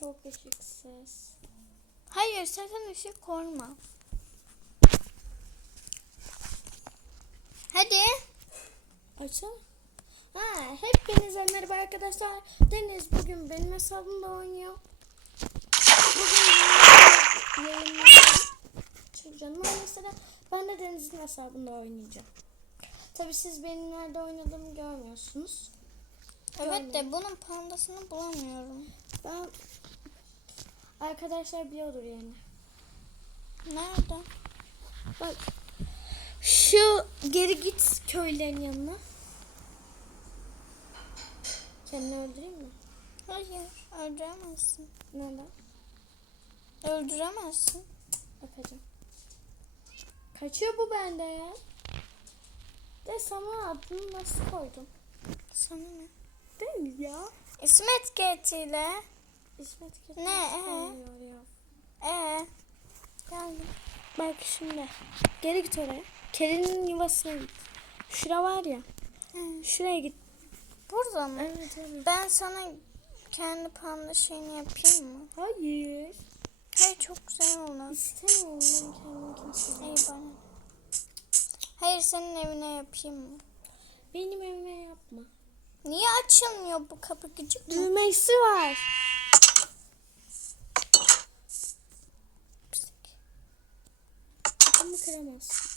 çok ses. Hayır sakın ışık korma. Hadi. Açalım. Ha, hepinize merhaba arkadaşlar. Deniz bugün benim hesabımda oynuyor. Bugün yayınladım. Çok canım mesela ben de Deniz'in hesabında oynayacağım. Tabi siz benim nerede oynadığımı görmüyorsunuz. Evet de bunun pandasını bulamıyorum. Ben arkadaşlar biliyordur yani. Nerede? Bak şu geri git köylerin yanına. Kendini öldüreyim mi? Hayır öldüremezsin. Neden? Öldüremezsin. Bakacağım. Kaçıyor bu bende ya. De sana adını nasıl koydum? Sana ne? Değil ya? İsmet Geçi'yle. İsmet Kötü. Ne, ee? Ya. Ee, geldim. Bak şimdi. Geri git oraya. Kedinin yuvasına git. Şura var ya. Hı. Şuraya git. Burada mı? Evet evet. Ben sana kendi panda şeyini yapayım mı? Hayır. Hayır çok güzel olur. İstemiyorum ben kendimi kimseye. İyi bana. Hayır senin evine yapayım mı? Benim evime yapma. Niye açılmıyor bu kapı gıcık mı? Düğmesi var. Kapımı kıramazsın.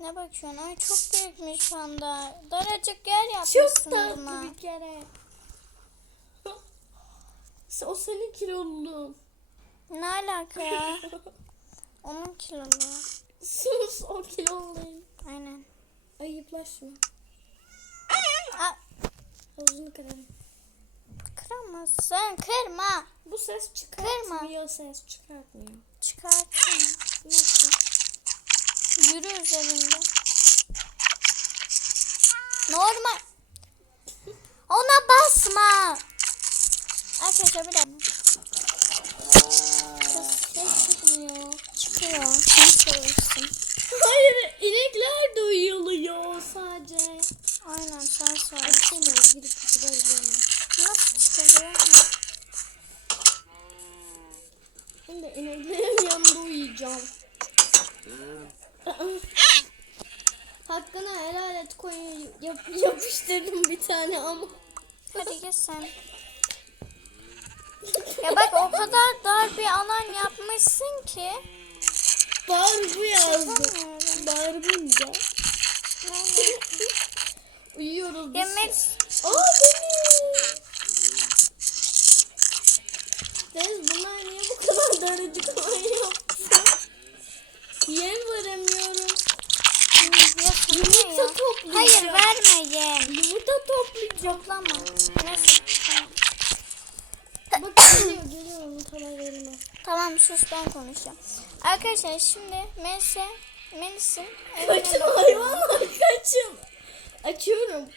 Ne bakıyorsun? Ay çok büyükmüş panda. Daracık yer yapmışsın Çok tatlı buna. bir kere. o senin kiloluluğun. Ne alaka ya? Onun kilolu. Sus o kiloluluğun. Aynen. Ayıplaşma. Aa, Havuzunu kırarım. kıramazsın. Kırma. Bu ses çıkartmıyor. Ses çıkartmıyor. Çıkartma. Nasıl? Yürü üzerinde. Normal. Ona basma. Arkadaşlar bir dakika. Ses, çıkmıyor. Çıkıyor. Sen söylesin. Hayır inekler de uyuluyor sadece. Aynen sen söyle. Akşam oldu gidip izleyelim. Nasıl? Hem de ineklerin yanında uyuyacağım. Hakkını helal et koyun yap, yapıştırdım bir tane ama. Hadi git sen. Ya bak o kadar dar bir alan yapmışsın ki. Bağır bu yazdı. Bağırınca. Nerede? Uyuyoruz biz. Yemek Aa Deniz. Deniz bunlar niye bu kadar daracık alan yaptı? Yem veremiyorum. Yumurta ya? toplayacağım. Hayır vermeyin. Yumurta toplayacağım. Toplama. Tamam. Bak geliyor geliyor yumurtalar elime. Tamam sus ben konuşacağım. Arkadaşlar şimdi Melis'e Melis'in Kaçın hayvanlar kaçın. Açıyorum.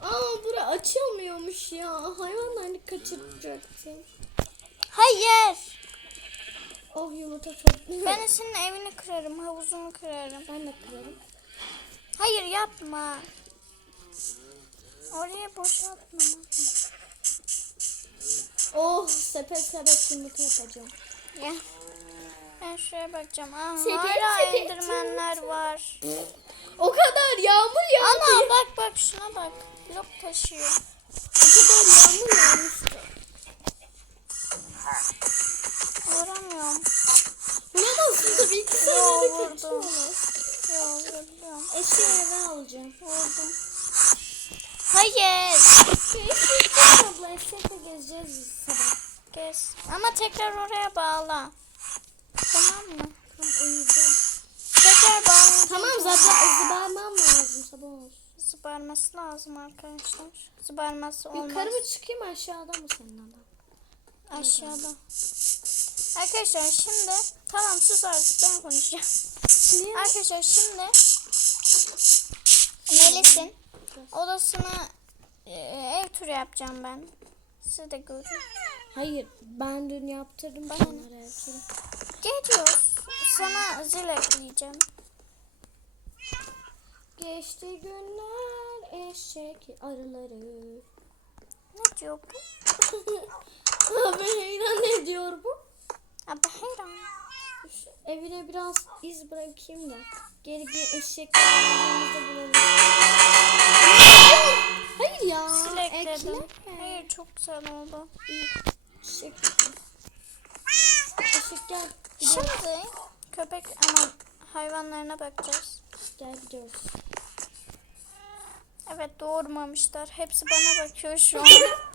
Aa bura açılmıyormuş ya. Hayvanları kaçıracaktım. Hayır. Oh yumurta topluyor. Ben senin evini kırarım, havuzunu kırarım. ben de kırarım. Hayır yapma. Oraya boşaltma. Oh sepet sepet yumurta yapacağım. Gel. Ben şuraya bakacağım. Aa, Sepet, hala sepet endirmenler yumurta. var. O kadar yağmur yağdı. Ana bak bak şuna bak. Blok taşıyor. O kadar yağmur yağmıştı. Vuramıyorum. Vuramazsın tabii iki Yo, saniyede vurdum. Yo vuruyorum. Eşi eve alacağım. Vurdum. Hayır. Eşek abla eşekle gezeceğiz biz sabah. Kes. Ama tekrar oraya bağla. Tamam mı? Tam uyuyacağım. Tekrar bağla. Tamam zaten zıbarmam lazım sabah olsun. Zıbarması lazım arkadaşlar. Zıbarması olmaz. Yukarı mı çıkayım aşağıda mı senin adam? Aşağıda. Arkadaşlar şimdi tamam sus artık ben konuşacağım. Niye? Arkadaşlar şimdi Melis'in odasına e, ev turu yapacağım ben. Siz de görün. Hayır ben dün yaptırdım onlara hepsini. Geliyoruz. Sana zil ekleyeceğim. Geçti günler eşek arıları. Ne diyor bu? Abi heyran ediyor bu. Abi hayran. Şu evine biraz iz bırakayım da. Geri eşeklerimizi bulalım. Hayır ya. Ekleme. Hayır çok güzel oldu. Eşek. Eşek gel. Gidiyoruz. Şimdi köpek aman hayvanlarına bakacağız. Gel gidiyoruz. Evet doğurmamışlar. Hepsi bana bakıyor şu an.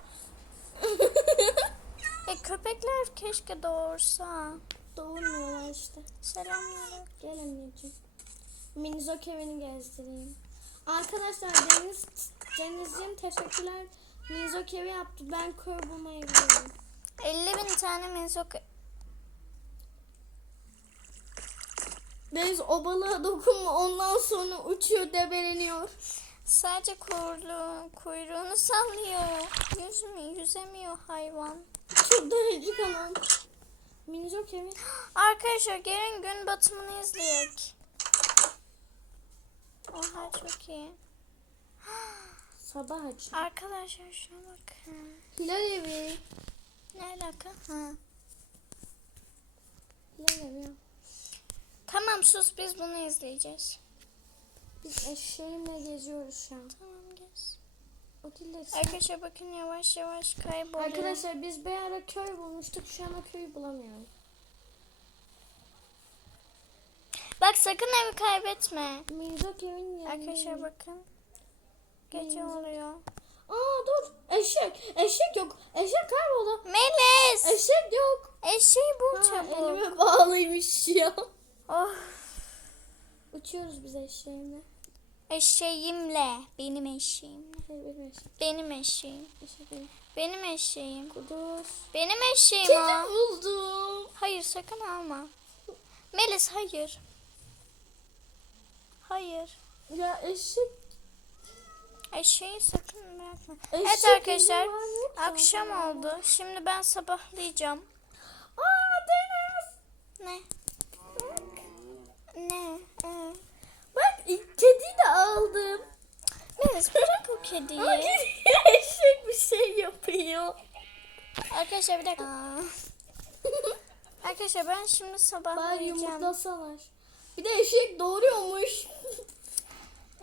köpekler keşke doğursa. Doğurmuyorlar işte. Selamlar. Gel anneciğim. Minizok evini gezdireyim. Arkadaşlar Deniz Denizciğim teşekkürler. Minizok evi yaptı. Ben köy bulmayı biliyorum. 50 bin tane mezok. Deniz o balığa dokunma ondan sonra uçuyor debeleniyor. Sadece kuyruğu, kuyruğunu sallıyor. Yüzmüyor, yüzemiyor hayvan. Şurada Ecik Hanım. Minizok evi. Arkadaşlar gelin gün batımını izleyek. Oha çok iyi. Sabah aç. Arkadaşlar şuna bakın. Hilal evi. Ne alaka? Ha. Hilal evi. Tamam sus biz bunu izleyeceğiz. Biz eşeğimle geziyoruz şu an. Tamam gez. O değil de- Arkadaşlar bakın yavaş yavaş kayboluyor. Arkadaşlar biz bir ara köy bulmuştuk. Şu an köyü bulamıyoruz. Bak sakın evi kaybetme. Minizok evinin yanında. Arkadaşlar bakın. Gece Minzok. oluyor. Aa dur. Eşek. Eşek yok. Eşek kayboldu. Melis! Eşek yok. Eşeği bul Ha, çabuk. elime bağlıymış ya. Oh. Uçuyoruz biz eşeğimle. Eşeğimle. Benim eşeğimle. Hayır benim eşek. Benim eşeğim. Eşek benim. Eşeğim. Kuduz. Benim eşeğim Kedi o. buldum. Hayır sakın alma. Melis hayır. Hayır. Ya eşek. Eşeği sakın bırakma. eşek Evet arkadaşlar akşam zaten. oldu. Şimdi ben sabahlayacağım. Aa Deniz. Ne? Ne? Ee, Kediyi de aldım. Melis bırak o kediyi. kedi eşek bir şey yapıyor. Arkadaşlar bir dakika. Arkadaşlar ben şimdi Bari sabahlayacağım. yumurtlasalar. Bir de eşek doğuruyormuş.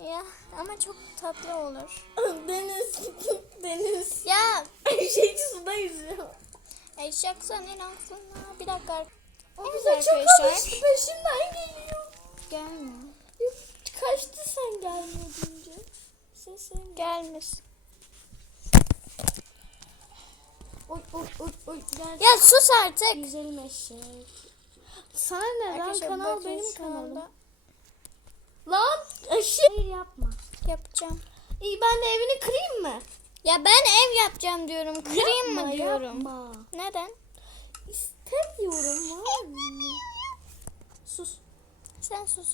Ya ama çok tatlı olur. Deniz. Deniz. Ya Eşek suda yüzüyor. eşek senin aklına. Bir dakika. O bize çok alıştı peşinden geliyor. Gelme. Yok, Kaçtı sen gelmedince. Sesin. Gelmesin. Oy oy oy oy. Ya sus artık. Güzelim eşek. Sana ne lan Arkadaşlar kanal bakın benim şu kanalım. anda Lan eşek. Hayır yapma. Yapacağım. İyi ben de evini kırayım mı? Ya ben ev yapacağım diyorum. Kırayım Yapma, mı diyorum. Yapma. Neden? İstemiyorum mı? Sus. Sen sus.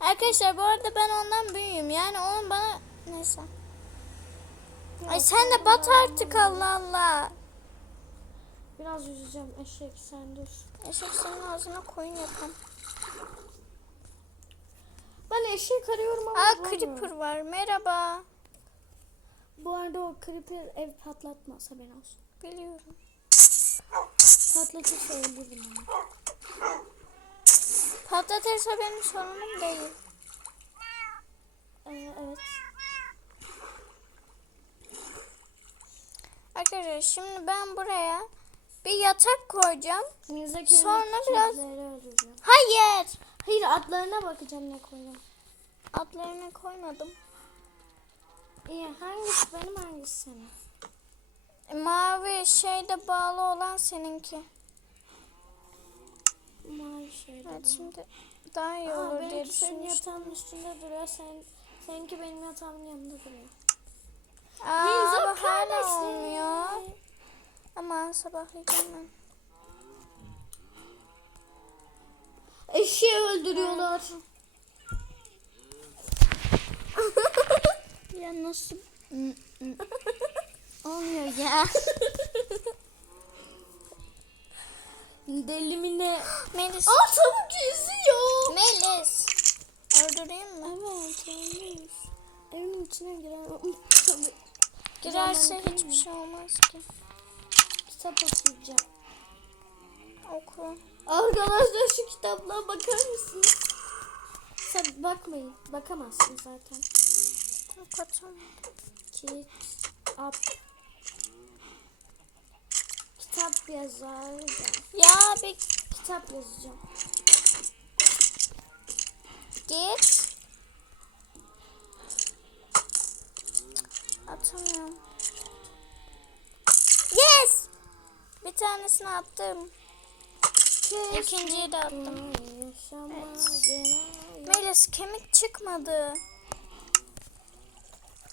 Arkadaşlar bu arada ben ondan büyüğüm. Yani onun bana neyse. Ay sen de bat artık Allah Allah. Biraz yüzeceğim eşek sen dur. Eşek senin ağzına koyun yapam. Ben eşek arıyorum ama Aa creeper var. Merhaba. Bu arada o creeper ev patlatmasa ben olsun. Biliyorum. Patlatırsa öldürürüm onu. Patlatırsa benim sorunum değil. Ee, evet. Arkadaşlar şimdi ben buraya bir yatak koyacağım. Müzdeki Sonra biraz-. Hayır. Hayır atlarına bakacağım ne koyacağım. Adlarını koymadım. İyi hangisi benim hangisi senin? Mavi şeyde bağlı olan seninki. Mavi şeyde. Evet şimdi daha iyi Aa, olur diye düşünmüştüm. yatağın üstünde duruyor. Sen, seninki benim yatağımın yanında duruyor. Aa, ama hala olmuyor. Ama sabahlayacağım ben. Eşeği öldürüyorlar. Ya nasıl? Olmuyor ya. Deli mi ne? Melis. Aa tavuk yüzüyor. Melis. Öldüreyim mi? Evet öyleyiz. Evin içine tabii. Girerse hiçbir şey olmaz ki. Kitap okuyacağım. Oku. Arkadaşlar şu kitaplara bakar mısınız? Sen bakmayın. Bakamazsın zaten. Okutum. Kitap. Kitap yazar. Ya bir Kitap yazacağım. git. Atamıyorum. Yes! Bir tanesini attım. İkinciyi de attım. Evet. Melis kemik çıkmadı.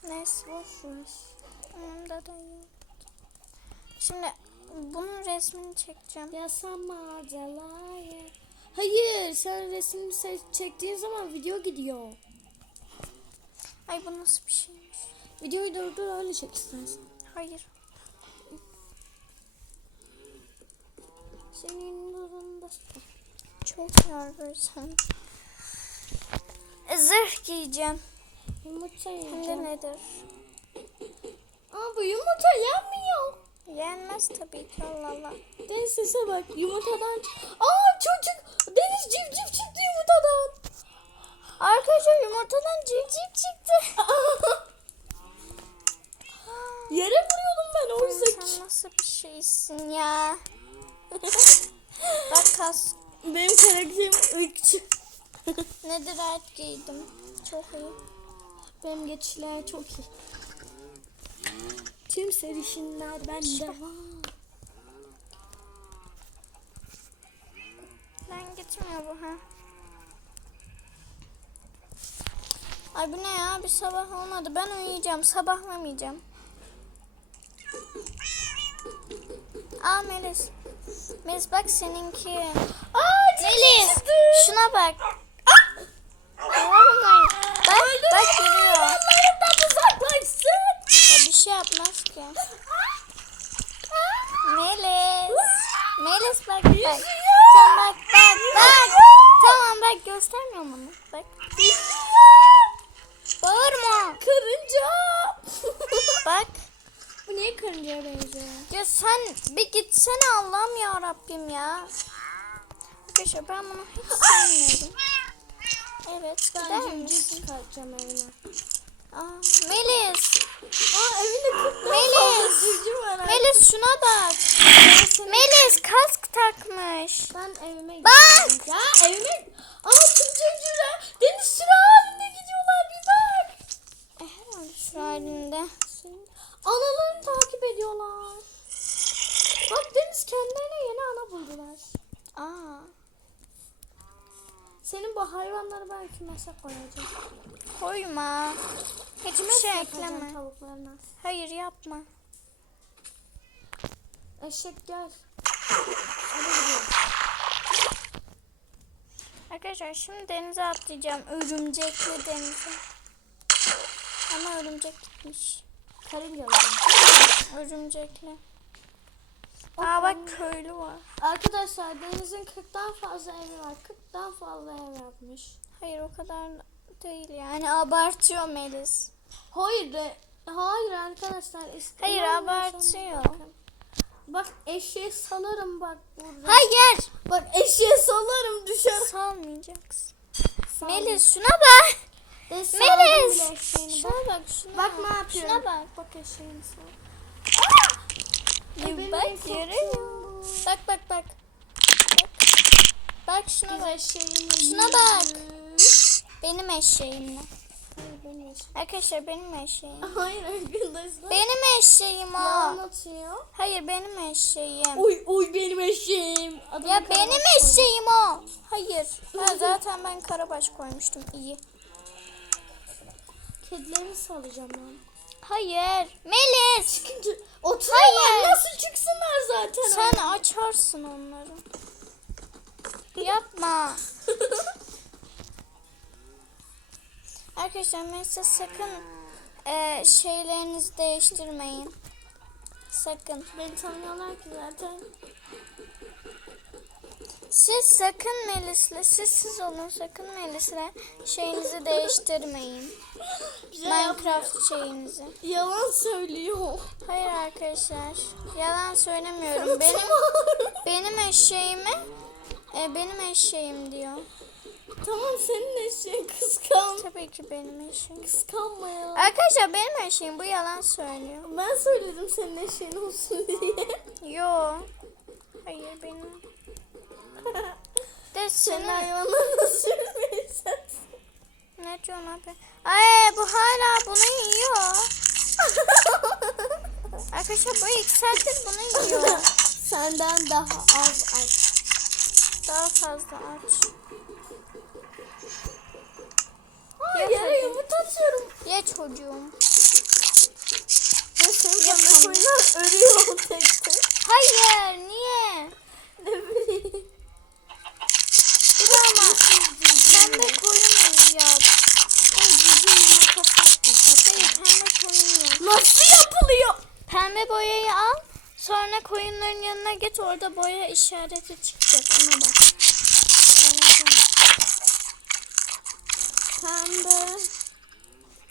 Neyse. Boş ver. Onda da yok. Şimdi bunun resmini çekeceğim. Yasama celaya. Hayır sen se- çektiğin zaman video gidiyor. Ay bu nasıl bir şeymiş? Videoyu durdur öyle çek istersen. Hayır. Senin durumda. Çok yorgunsun. Zırh giyeceğim. Yumurta Hem de yiyeceğim. nedir? Aa bu yumurta yenmiyor. Yenmez tabii ki Allah Allah. Deniz sese bak yumurtadan. Aa çocuk Deniz civciv çıktı yumurtadan. Arkadaşlar yumurtadan civciv çıktı. Yere vuruyordum ben oysa ki. Sen nasıl bir şeysin ya? Bak kas. Benim ırkçı. Nedir ait giydim. Çok iyi. Benim geçişler çok iyi. Tüm serişinler bende. Ben gitmiyor bu ha. Ay bu ne ya? Bir sabah olmadı. Ben uyuyacağım. Sabahlamayacağım. Aa Melis. Melis bak seninki. Aa Melis. Şuna bak. Yormayın. Bak bak giriyor. Onlardan uzaklaşsın. Ya bir şey yapmaz ki. Melis. Melis bak bak. Tamam bak bak bak. Tamam bak göstermiyorum onu. Bak. Bağırma. Karınca. Bak. Bu niye karıncaya benziyor? Ya sen bir gitsene Allah'ım ya Rabbim ya. Arkadaşlar ben bunu hiç sevmiyorum. Evet gider misin? çıkartacağım evine. Aa, Melis. Aa evinde Melis. Melis şuna bak. Melis kask takmış. Ben evime Bak. gidiyorum. Ya evime... Aa tüm civcivler deniz sıra halinde gidiyorlar bir bak. E, herhalde şu halinde. Analarını takip ediyorlar. Bak Deniz kendilerine yeni ana buldular. Aa, Senin bu hayvanları ben kümese koyacağım. koyma. Hiçbir Kümes şey ekleme. tavuklarına. Hayır yapma. Eşek gel. Arkadaşlar şimdi denize atlayacağım. Örümcekli denize. Ama örümcek gitmiş. Karınca alacağım. Örümcekli. Aa bak köylü var. Arkadaşlar Deniz'in 40'tan fazla evi var. 40'tan fazla ev yapmış. Hayır o kadar değil yani abartıyor Melis. Hayır de, hayır arkadaşlar. Hayır, abartıyor. bakın. Bak eşeği salarım bak burada. Hayır. Bak eşeği salarım düşer. Salmayacaksın. Sal- Melis şuna bak. Melis. Şuna Bak, bak şuna. bak ne yapıyorum. Şuna bak. Bak eşeğini benim bak bu. Bak bak bak. Bak. Şuna Biz bak. Şuna bak. Benim eşeğimle. Benim eşeğim. Arkadaşlar benim eşeğim. Hayır arkadaşlar. Benim eşeğim Ne o. anlatıyor? Hayır benim eşeğim. Uy uy benim eşeğim. Adını Ya benim Karabaş koydum. eşeğim o. Hayır. Ha, zaten ben karabaş koymuştum. İyi. Kedileri salacağım ben. Hayır. Melis. Çıkınca Hayır. nasıl çıksınlar zaten. Sen açarsın onları. Yapma. Arkadaşlar mesela sakın e, şeylerinizi değiştirmeyin. Sakın. Beni tanıyorlar ki zaten. Siz sakın Melis'le, siz siz olun sakın Melis'le şeyinizi değiştirmeyin. Minecraft şeyinizi. Yalan söylüyor. Hayır arkadaşlar, yalan söylemiyorum. Benim benim eşeğimi, e, benim eşeğim diyor. Tamam senin eşeğin kıskan. Tabii ki benim eşeğim. Kıskanma ya. Arkadaşlar benim eşeğim bu yalan söylüyor. Ben söyledim senin eşeğin olsun diye. Yo. Hayır benim. De Senin senin hayvanlarına sürmeyeceksin. Ne diyorsun abi? Ay bu hala bunu yiyor. Arkadaşlar bu saattir bunu yiyor. Senden daha az aç. Daha fazla aç. Aa, yere yumurta atıyorum. Ye çocuğum. Yapalım. bana koyulan ölüyor tekte. Hayır niye? Ne bileyim. Bu da ama pembe yumurta sattı. Hayır pembe. Nasıl yapılıyor? Pembe boyayı al. Sonra koyunların yanına git orada boya işareti çıkacak ona bak. Pembe.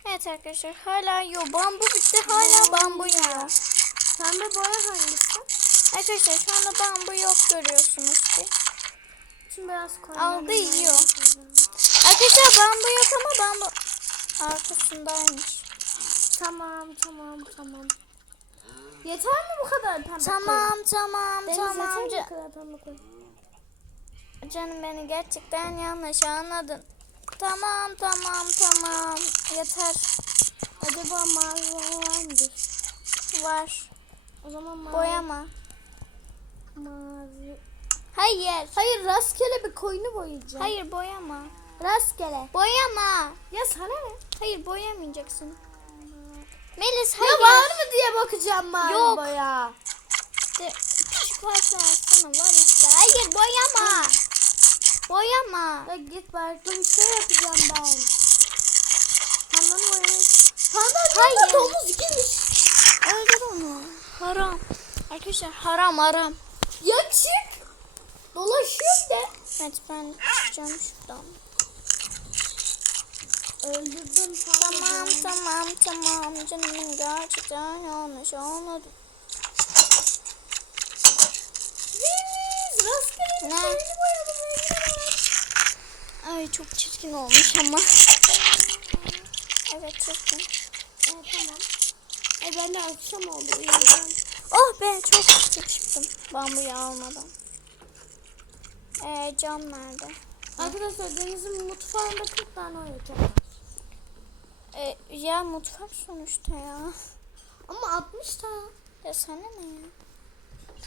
Evet arkadaşlar hala yiyor. Bambu bitti hala bambu yiyor. Pembe boya hangisi? Arkadaşlar şu anda bambu yok görüyorsunuz ki. Şimdi biraz koy. Aldı yiyor. Arkadaşlar bambu yok ama bambu arkasındaymış. Tamam tamam tamam. Yeter mi bu kadar pembe? Tamam tamam Deniz tamam. yeter mi kadar pembe koy? Canım beni gerçekten yanlış anladın. Tamam tamam tamam. Yeter. Acaba mavi boya hangidir? Var. O zaman mavi. Boyama. Mavi. Hayır. Hayır rastgele bir koyunu boyayacağım. Hayır boyama. Rastgele. Boyama. Ya sana ne? Hayır boyamayacaksın. Melis Ya hayır. var mı diye bakacağım mavi Yok. boya. De- Küçük varsa alsana var işte. Hayır boyama. Boyama. Ya git farklı bir şey yapacağım ben. Pandanı boyamayı. Pandan. Hayır. domuz girmiş. Öldür onu. Haram. Arkadaşlar haram haram. Ya çık. Dolaşıyor de. Evet ben çıkacağım şuradan. Öldürdüm Tamam tamam tamam canım gerçekten yanlış anladım. Rastgele Ne? Ay çok çirkin olmuş ama. Evet çirkin. Evet tamam. Ay ben de akşam oldu uyuyacağım. Oh be çok sıkıştım bambuyu almadan. Ee, cam nerede? Arkadaşlar Deniz'in mutfağında 40 tane oyuncak. Ee, ya mutfak sonuçta ya. Ama 60 tane. Ya sana ne ya?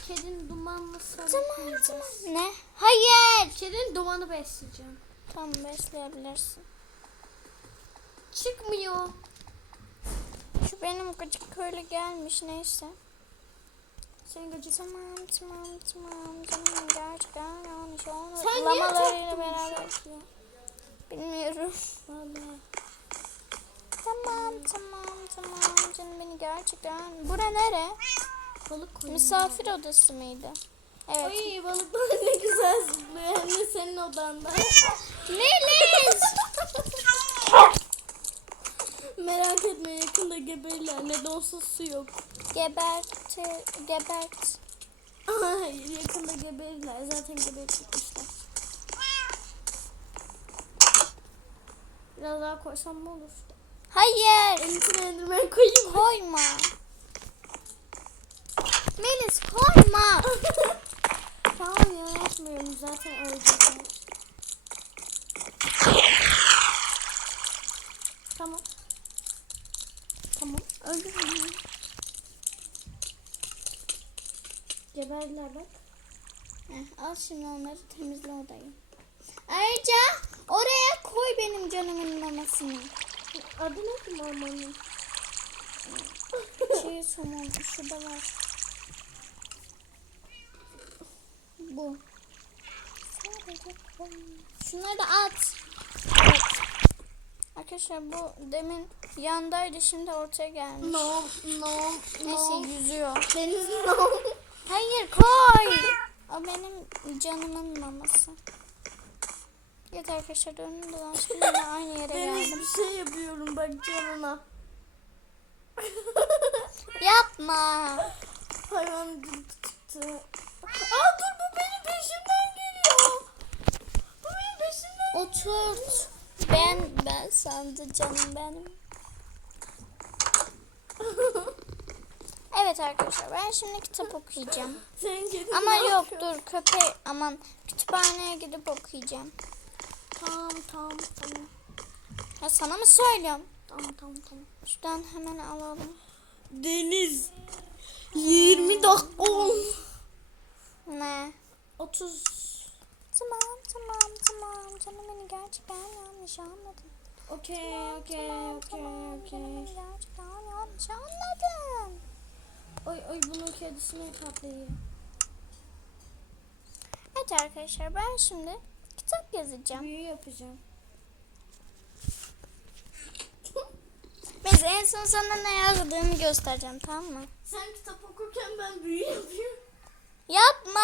Kedinin dumanlı sarı Tamam koyacağız. tamam. Ne? Hayır. Kedinin dumanı besleyeceğim. Tamam besleyebilirsin. Çıkmıyor. Şu benim gıcık köylü gelmiş neyse. Senin gıcık. Tamam tamam tamam canım gerçekten yanlış olmadı. Sen niye Lamalarıyla taktın bu beraber. Bilmiyorum. Vallahi. Tamam tamam tamam canım beni gerçekten. Bura nere? Balık koyun. Misafir odası mıydı? Evet. Ay balıklar ne güzel zıplıyor. Hem de senin odanda. Melis! Merak etme yakında geberirler. Ne de olsa su yok. Geberti, gebert. Hayır yakında geberirler. Zaten geberip gitmişler. Biraz daha koysam ne olur? Hayır. İçine endirmen koyayım? Koyma. Melis koyma. tamam ya yapmıyorum. Zaten ölecekler. Tamam. Tamam. Öldürün. Geberdiler bak. Heh, al şimdi onları temizle odayı. Ayrıca oraya koy benim canımın mamasını. Adı ne ki mamanın? Şey somon şurada var. Bu. Sadece. Şunları da at. Evet. Arkadaşlar bu demin yandaydı şimdi ortaya gelmiş. No, no, Neyse no. yüzüyor. Deniz no. Hayır koy. O benim canımın maması. Evet arkadaşlar döndüm dolaştım yine aynı yere Ben geldim. hiçbir şey yapıyorum bak canına. Yapma. Hayvan çıktı. Aa dur bu benim peşimden geliyor. Bu benim peşimden. Oturt. Ben ben sandı canım benim. Evet arkadaşlar ben şimdi kitap okuyacağım. Ama yok dur köpeği aman kütüphaneye gidip okuyacağım. Tamam tamam tamam. Ya sana mı söylüyorum? Tamam tamam tamam. Şuradan hemen alalım. Deniz 20 dakika. Ne? 30 Tamam tamam tamam canım beni gerçekten yanlış anladın. Okey okey okey okey. gerçekten yanlış anladın. Oy oy bunun kedisine patlayıyor. Evet arkadaşlar ben şimdi kitap yazacağım. Büyü yapacağım. Biz en son sana ne yazdığımı göstereceğim tamam mı? Sen kitap okurken ben büyü yapıyorum. Yapma.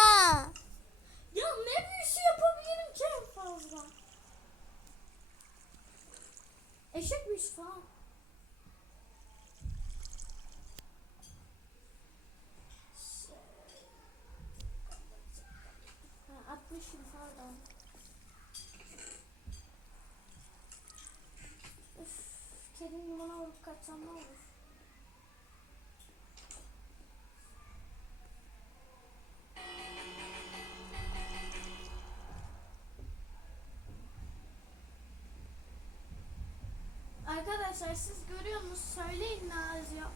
Ya ne büyüsü yapabilirim ki en fazla? Eşek büyüsü falan. Arkadaşlar siz görüyor musunuz? Söyleyin ne yazıyor.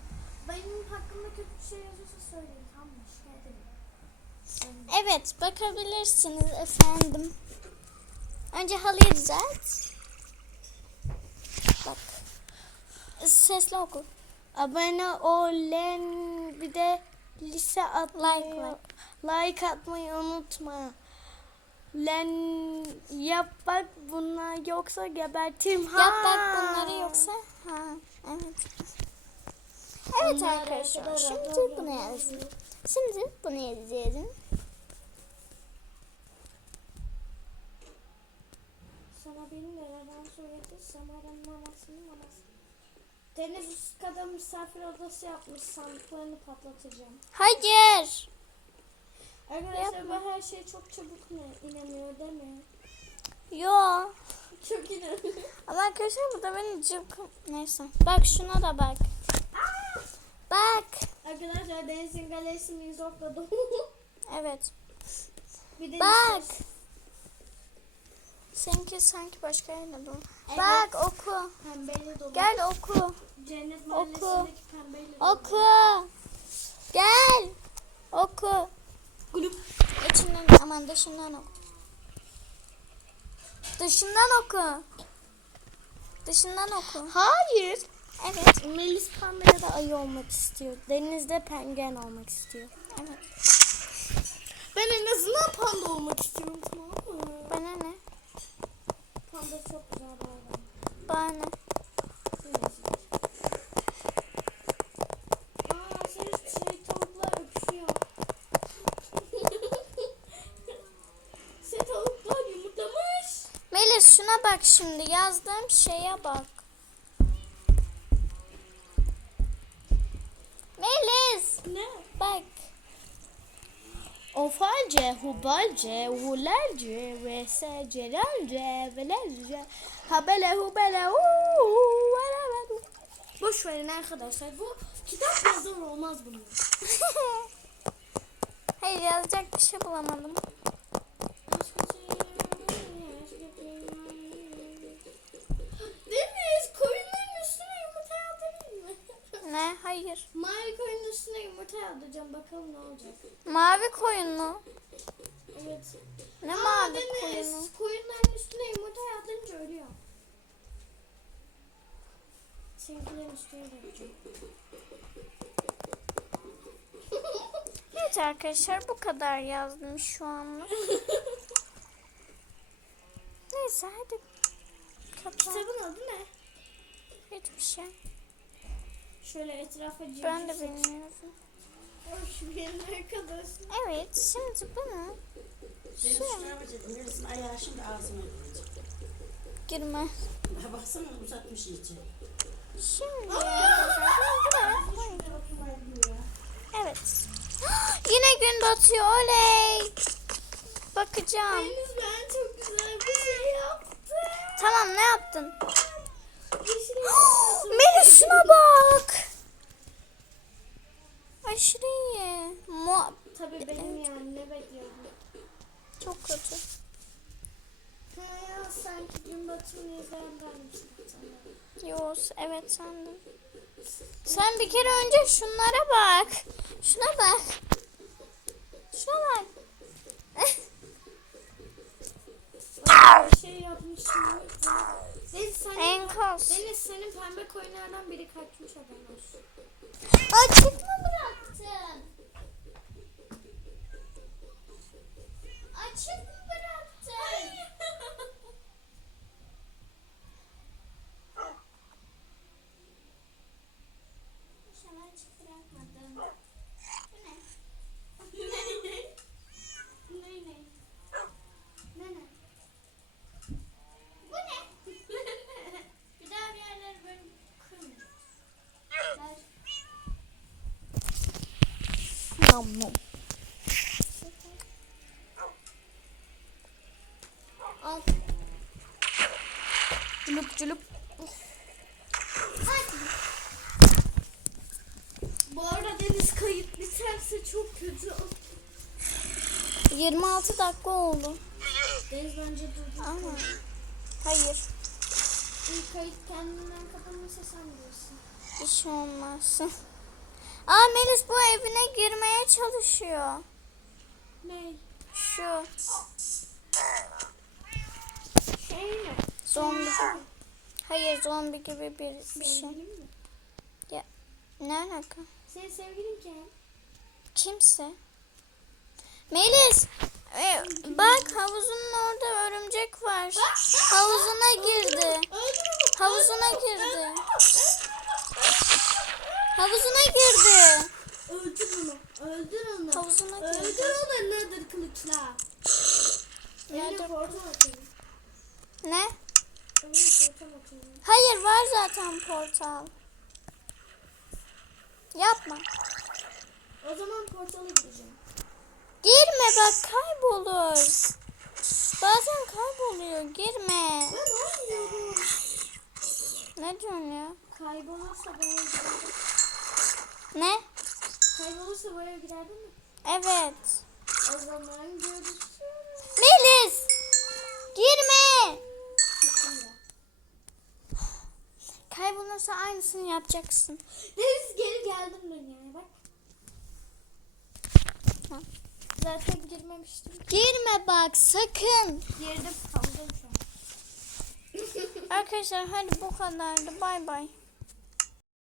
Benim hakkımda kötü bir şey yazıyorsa söyleyin. Tamam mı? Şikayet edin. Evet bakabilirsiniz efendim. Önce halıyı düzelt. Bak. Sesli oku. Abone olen bir de lise atmayı Like, like atmayı unutma. Len yap bak bunlar yoksa gebertim ha. Yap bak bunları yoksa. Ha evet. Evet Onlar arkadaşlar arkada şimdi bunu yazdım. Şimdi bunu yazıyorum. Sana beni nereden söyledi? Samara'nın mamasının maması. Deniz Üsküdar'da misafir odası yapmış. Sandıklarını patlatacağım. Hayır. Arkadaşlar Yapma. bu her şeye çok çabuk ne, inanıyor değil mi? Yo. Çok inanıyor. Ama arkadaşlar bu da benim cıvkım. Neyse. Bak şuna da bak. Bak. Arkadaşlar Deniz'in galerisini izotladım. Evet. bir de Bak. Seninki sanki başka yerde bu. Evet. Bak oku. Pembeyle dolu. Gel oku. Cennet Oku. pembeyle dolu. Oku. Gel. Oku. Kulüp. İçinden aman dışından oku. Dışından oku. Dışından oku. Hayır. Evet. Melis ya da ayı olmak istiyor. Denizde penguen olmak istiyor. Evet. Ben en azından panda olmak istiyorum tamam mı? Bana ne? Panda çok güzel bir hayvan. Bana ne? Aa ses şey tavuklar öpüşüyor. şey tavuklar yumurtlamış. Şuna bak şimdi. Yazdığım şeye bak. Melis. Ne? Bak. Ofalce, hubalce, hulalce, vese, celalce, velalce, habele hubele, uuu. Boş verin arkadaşlar. Bu kitap yazar olmaz bunun. Hayır yazacak bir şey bulamadım. Mı? Ne? Hayır. Mavi koyunun üstüne yumurta yağdıracağım. Bakalım ne olacak. Mavi koyun mu? Evet. Ne Aa, mavi Deniz, koyunu? koyunların üstüne yumurta yağdırınca ölüyor. Seninkilerin üstüne de yapacağım. Evet arkadaşlar bu kadar yazdım şu anlık. Neyse hadi. Kapat. Kitabın adı ne? Hiçbir şey. Şöyle etrafa civciv Ben de bilmiyorum. Hoş geldin arkadaşlar. Evet şimdi bunu Benim şu tarafa çektim. Birisinin ayağı şimdi ağzıma girecek. girme. Ha baksana uzatmış iyice. Şimdi Evet. Yine gün batıyor oley. Bakacağım. Deniz ben çok güzel bir şey yaptım. Tamam ne yaptın? Yeşil Melis şuna bak. Aşırı iyi. Mu Tabii benim yani ne bekliyordum. çok kötü. Ha, sanki gün batımını izleyen benmişim. Yo evet sandım. Sen bir kere önce şunlara bak. Şuna bak. Şuna bak. Şey yapmışım. Deniz senin, Enkaz. Deniz senin pembe koyunlardan biri kaçmış adam olsun. Açık mı should Deniz kayıt biterse çok kötü olur. 26 dakika oldu. Deniz bence durdur. Ama hayır. İlk kayıt kendinden kapanırsa sen bilirsin. Bir şey olmaz. Aa Melis bu evine girmeye çalışıyor. Ne? Şu Şey mi? zombi. Hayır zombi gibi bir, bir şey. Mi? Ne alaka? Senin sevgilin kim? Kimse. Melis. e, bak havuzunun orada örümcek var. Havuzuna girdi. Havuzuna girdi. Havuzuna girdi. Öldür onu. Öldür onu. Havuzuna girdi. Öldür onu nedir kılıçla. Nerede? Ne? Hayır var zaten portal. Yapma. O zaman portala gideceğim. Girme bak kaybolur. Bazen kayboluyor. Girme. Ben oynuyorum. Ne diyorsun ya? Kaybolursa buraya giderdim. Ne? Kaybolursa buraya giderdim mi? Evet. O zaman görüşürüz. Melis. Girme. Gittim ya. Kaybolursa aynısını yapacaksın. Deniz geri geldim ben yani bak. Ha. Zaten girmemiştim. Girme bak sakın. Girdim kaldım şu an. Arkadaşlar hadi bu kadardı. Bay bay.